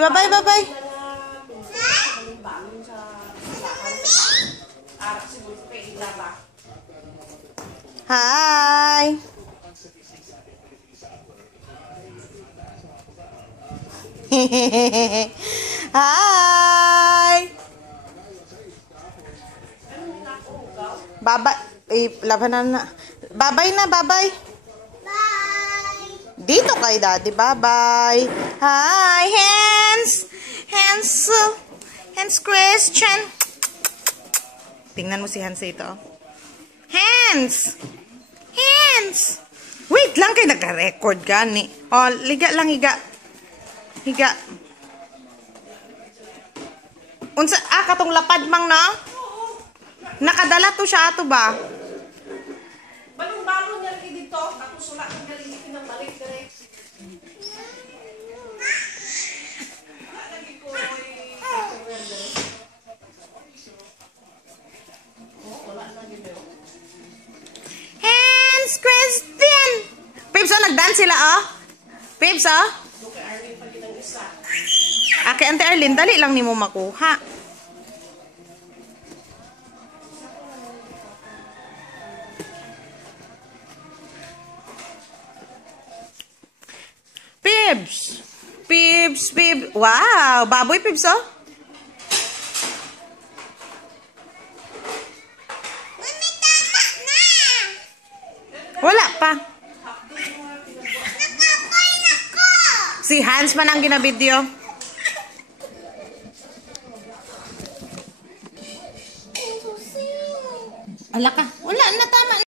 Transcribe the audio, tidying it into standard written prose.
bye-bye, bye-bye. Hi. Hi. Bye-bye. Labanan na. Bye-bye na, bye-bye. Bye. Dito kay Daddy, bye-bye. Hi, hands. Hands Christian. Tingnan mo si Hans ito. Hands. Wait lang kay nagka-record gani. Oh, liga lang, higa. Unsa katong lapad mang na? Nakadala to siya ato ba? Balong-balong niya lagi dito. Tapos wala kang galitin ng balik direct. Lagi ko wala lagi dito. Hands Christian. Pips, oh, nagdance sila, oh. Pips, oh. Kay Arlene pa din ang isa. Kay Ante Arlene, dali lang ni mo makuha. Pips. Wow, baboy, Pips, oh. Mami, tama na. Wala pa. Nakapoy na ko. Si Hans man ang ginabidyo. Ala ka. Wala na, tama.